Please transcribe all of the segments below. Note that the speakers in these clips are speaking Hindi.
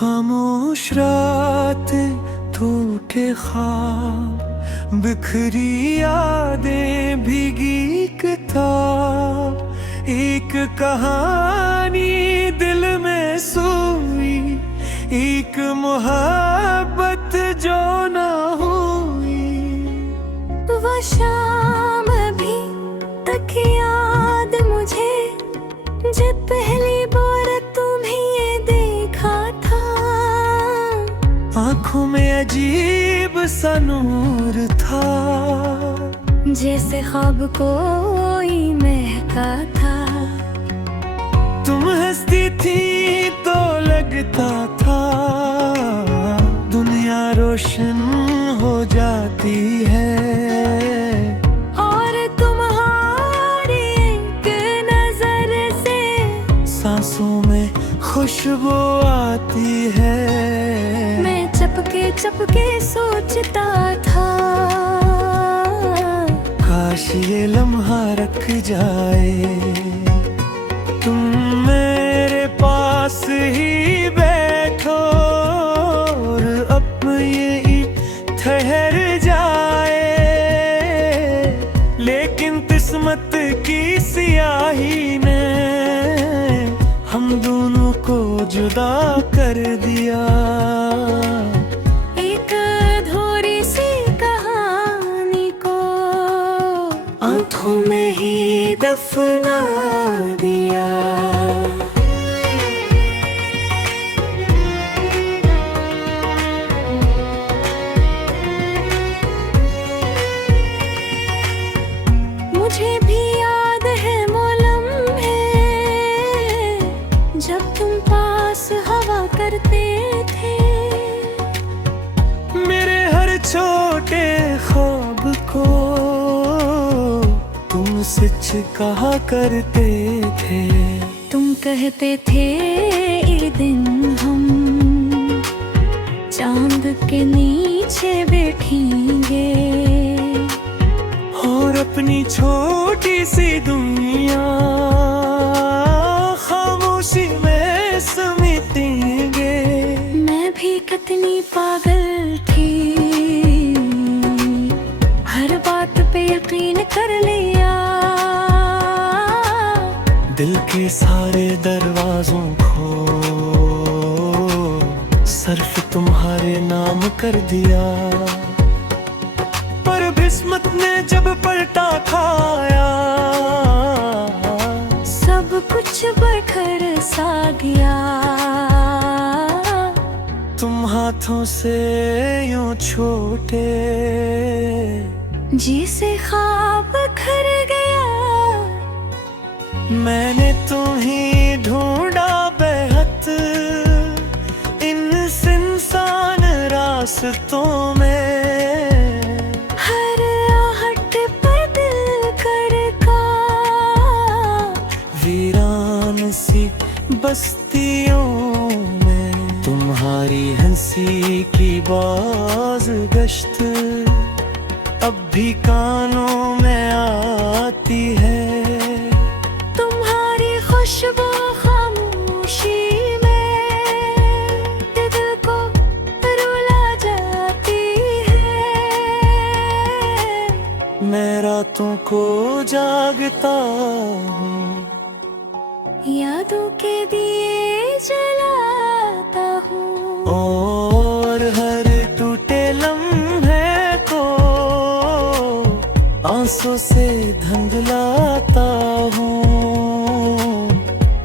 खामोश रात टूटे ख्वाब, बिखरी यादें भीगी किताब। एक कहानी दिल में सोई, एक मोहब्बत जो ना हुई। वो शाम भी तक याद मुझे, जब पहली बार तुम्हें देखा था। आँखों में अजीब सा नूर था, जैसे ख्वाब कोई महका था। तुम हंसती थी तो लगता था दुनिया रोशन हो जाती है। और तुम्हारी एक नजर से सांसों में खुशबू आती है। मैं चपके चपके सोचता था, काश ये लम्हा रख जाए। तुम मेरे पास ही बैठो और अब ये ठहर जाए। लेकिन किस्मत की सियाही ने हम दोनों को जुदा कर दिया। एक अधूरी सी कहानी को आँखों में ही दफना दिया। मुझे भी याद है वो लम्हे, जब तुम पास हवा करते थे। मेरे हर छोटे ख्वाब को तुम सच कहा करते थे। तुम कहते थे एक दिन हम चांद के नीचे बैठेंगे, और अपनी छोटी सी दुनिया खामोशी में समेटेंगे। मैं भी कितनी पागल थी, हर बात पे यकीन कर लिया। दिल के सारे दरवाजों को सिर्फ तुम्हारे नाम कर दिया। पर किस्मत ने जब पलटा खाया, सब कुछ बखर सा गया। तुम हाथों से यूं छोटे, जिसे ख्वाब खर गया। मैंने तुम्हें ढूंढा बेहद इन सुनसान रास्तों में। हर आहट पर दिल करका, वीरान सी बस्तियों में तुम्हारी हंसी की बाज गश्त अब भी कानों में आती है। तुम्हारी खुशबू खामोशी में दिल को रुला जाती है। मैं रातों को जागता हूँ, यादों के दिए जलाता हूँ, और हर टूटे लम्हे को आंसू से धुंधलाता हूँ।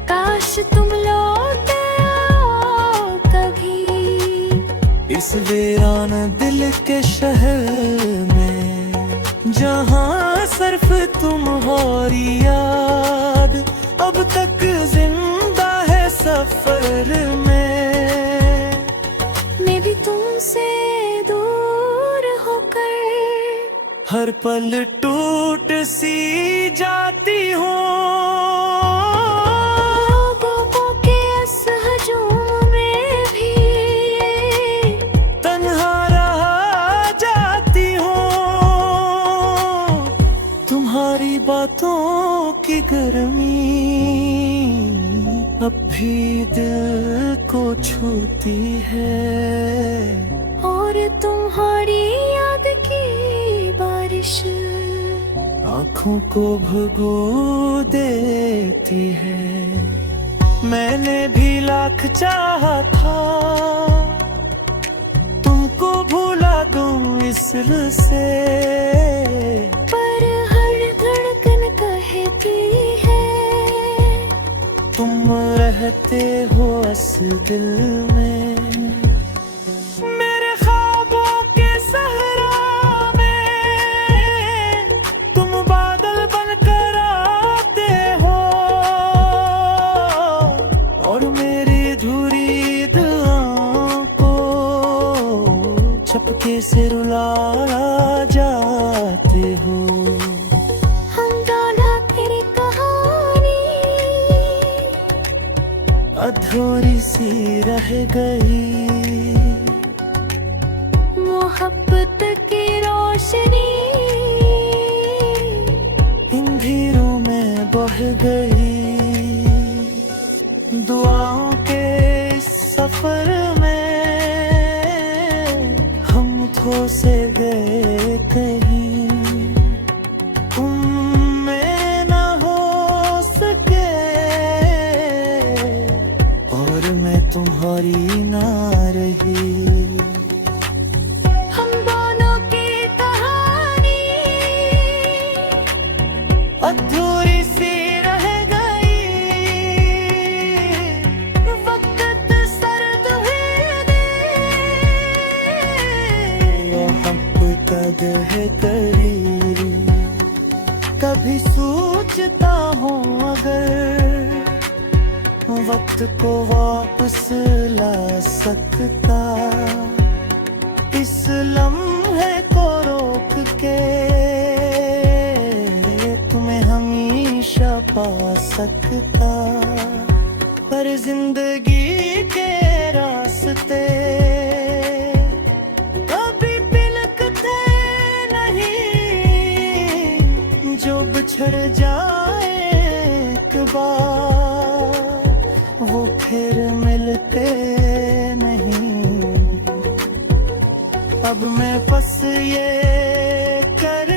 काश तुम लौट आओ कभी इस वीरान दिल के शहर में, जहाँ सिर्फ तुम्हारी याद अब तक जिंदा है सफर में। मैं भी तुमसे दूर होकर हर पल टूट सी जाती हूँ। लोगों के इस हजूम में भी तन्हा रह जाती हूँ। तुम्हारी बातों की गर्मी अब भी दिल को छूती देती है और तुम्हारी याद की बारिश आँखों को भगो देती है। मैंने भी लाख चाहा था तुमको भूला दूं इस दिल से, पर हर धड़कन कहती है तुम रहते हो इस दिल में। मेरे ख्वाबों के सहरा में तुम बादल बनकर आते हो और मेरी अधूरी दुआओं को चपके से रुला जाते हो। हम दोनों तेरी कहानी अधूरी सी रह गई, मोहब्बत की रोशनी अंधेरों में बह गई। दुआओं के इस सफर में हम खो से गए कहीं, तुम में न हो सके और मैं तुम्हारी ना रही। हम दोनों की कहानी अधूरी सी रह गई, वक्त सर्द हुए दे मोहब्बत है करी। कभी सोचता हूँ अगर वक्त को वापस ला सकता, इस लम्हे को रोक के तुम्हें हमेशा पा सकता। पर जिंदगी के रास्ते कभी बिलकते नहीं, जो बिछड़ जाए एक बार वो फिर मिलते नहीं। अब मैं बस ये कर